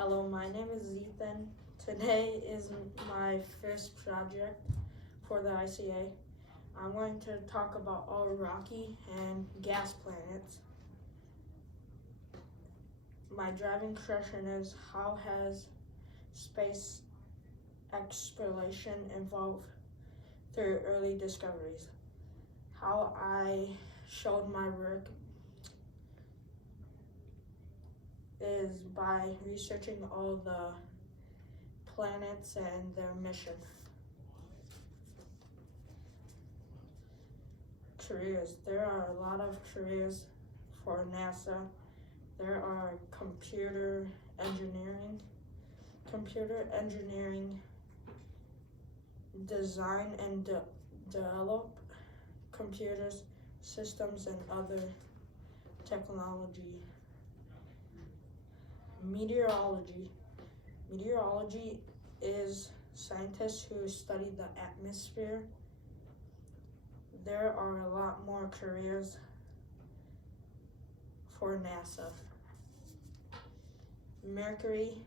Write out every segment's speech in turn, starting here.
Hello, my name is Ethan. Today is my first project for the ICA. I'm going to talk about all rocky and gas planets. My driving question is, how has space exploration evolved through early discoveries? How I showed my work is by researching all the planets and their mission. Careers. There are a lot of careers for NASA. There are computer engineering, design and develop computers, systems, and other technology. Meteorology. Meteorology is scientists who study the atmosphere. There are a lot more careers for NASA. Mercury.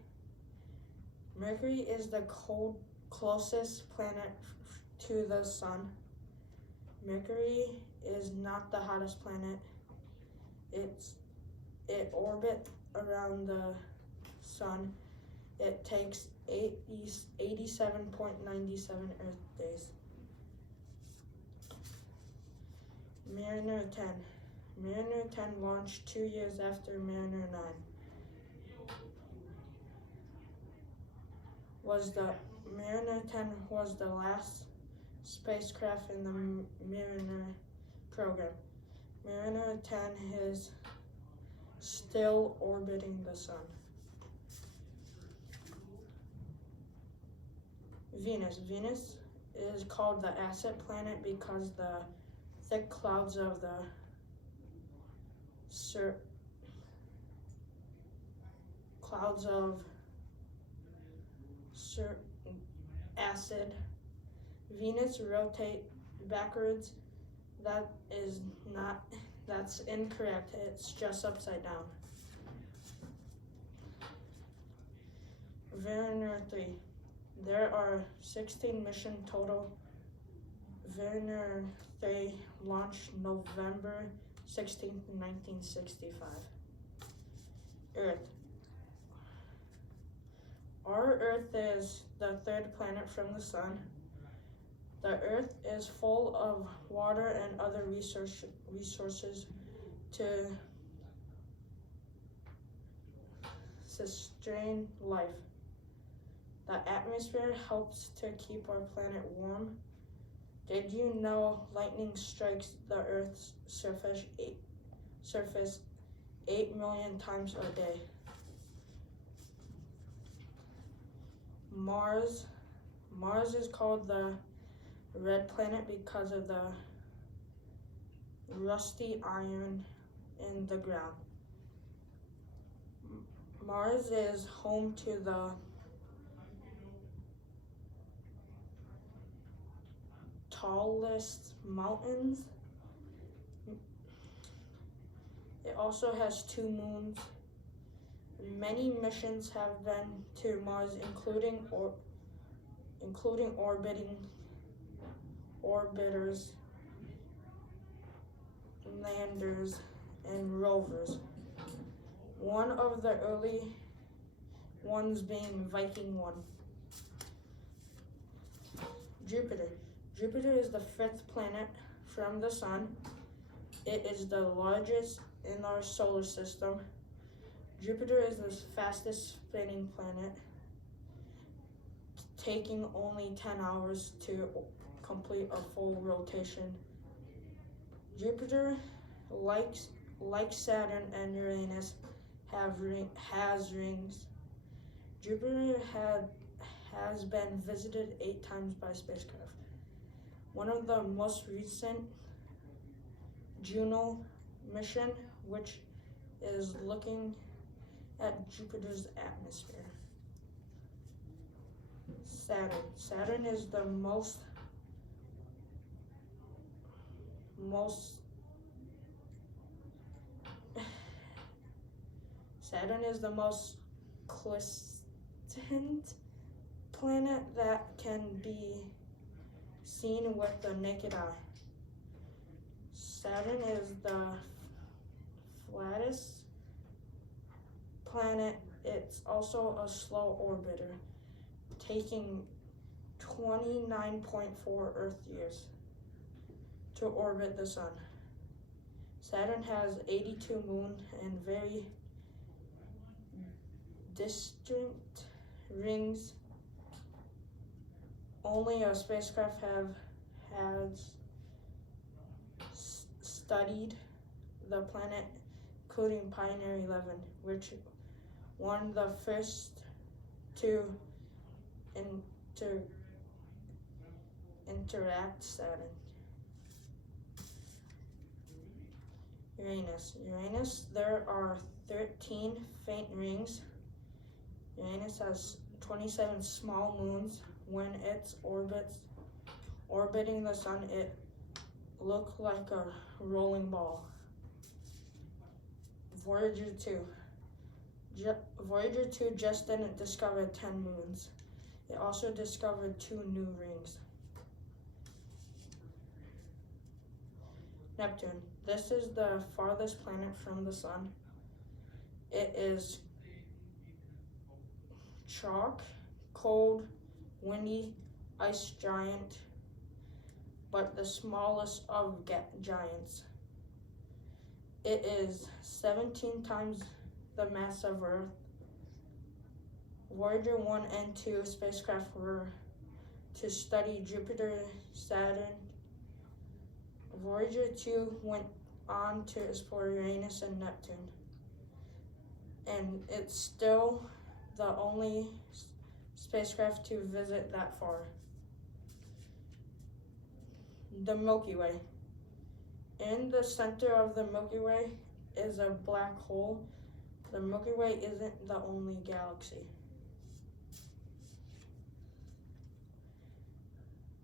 Mercury is the closest planet to the sun. Mercury is not the hottest planet. It orbits around the sun. It takes 87.97 Earth days. Mariner 10. Mariner 10 launched 2 years after Mariner 9. Mariner 10 was the last spacecraft in the Mariner program. Mariner 10 is still orbiting the sun. Venus. Venus is called the acid planet because the thick clouds of the acid. Venus rotate backwards. That's incorrect. It's just upside down. Mariner 3. There are 16 missions total. Mariner 3 launched November 16, 1965. Earth. Our Earth is the third planet from the sun. The Earth is full of water and other resources to sustain life. The atmosphere helps to keep our planet warm. Did you know lightning strikes the Earth's surface 8 million times a day? Mars. Mars is called the red planet because of the rusty iron in the ground. Mars is home to the tallest mountains. It also has 2 moons. Many missions have been to Mars, including orbiters, landers, and rovers. One of the early ones being Viking 1. Jupiter. Jupiter is the 5th planet from the sun. It is the largest in our solar system. Jupiter is the fastest spinning planet, taking only 10 hours to complete a full rotation. Jupiter, like Saturn and Uranus, has rings. Jupiter has been visited 8 times by spacecraft. One of the most recent, Juno mission, which is looking at Jupiter's atmosphere. Saturn. Saturn is the most crescent planet that can be seen with the naked eye. Saturn is the flattest planet. It's also a slow orbiter, taking 29.4 Earth years to orbit the sun. Saturn has 82 moons and very distant rings. Only a spacecraft has studied the planet, including Pioneer 11, which won the first to interact Saturn. Uranus, there are 13 faint rings. Uranus has 27 small moons. When it's orbiting the sun, it looks like a rolling ball. Voyager 2. Voyager 2 just didn't discover 10 moons. It also discovered 2 new rings. Neptune. This is the farthest planet from the sun. It is chalk, cold, windy, ice giant, but the smallest of giants. It is 17 times the mass of Earth. Voyager 1 and 2 spacecraft were to study Jupiter, Saturn. Voyager 2 went on to explore Uranus and Neptune, and it's still the only spacecraft to visit that far. The Milky Way. In the center of the Milky Way is a black hole. The Milky Way isn't the only galaxy.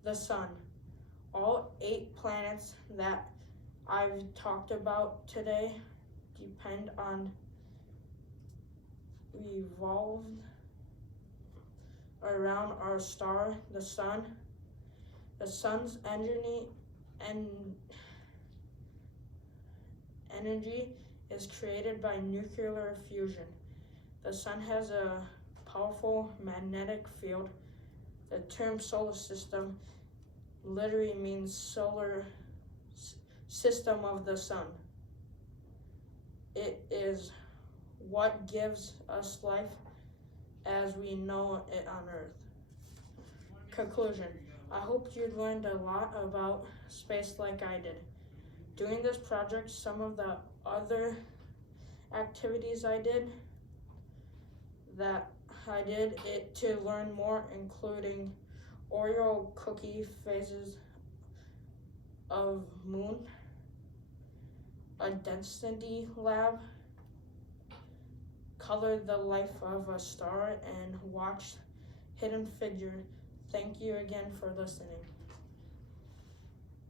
The Sun. All 8 planets that I've talked about today depend on revolved around our star, the Sun. The Sun's energy is created by nuclear fusion. The Sun has a powerful magnetic field. The term solar system literally means solar system of the sun. It is what gives us life as we know it on Earth. Conclusion. I hope you learned a lot about space like I did. Doing this project, some of the other activities I did it to learn more, including Oreo cookie phases of moon, a density lab, color the life of a star, and watch Hidden Figure. Thank you again for listening.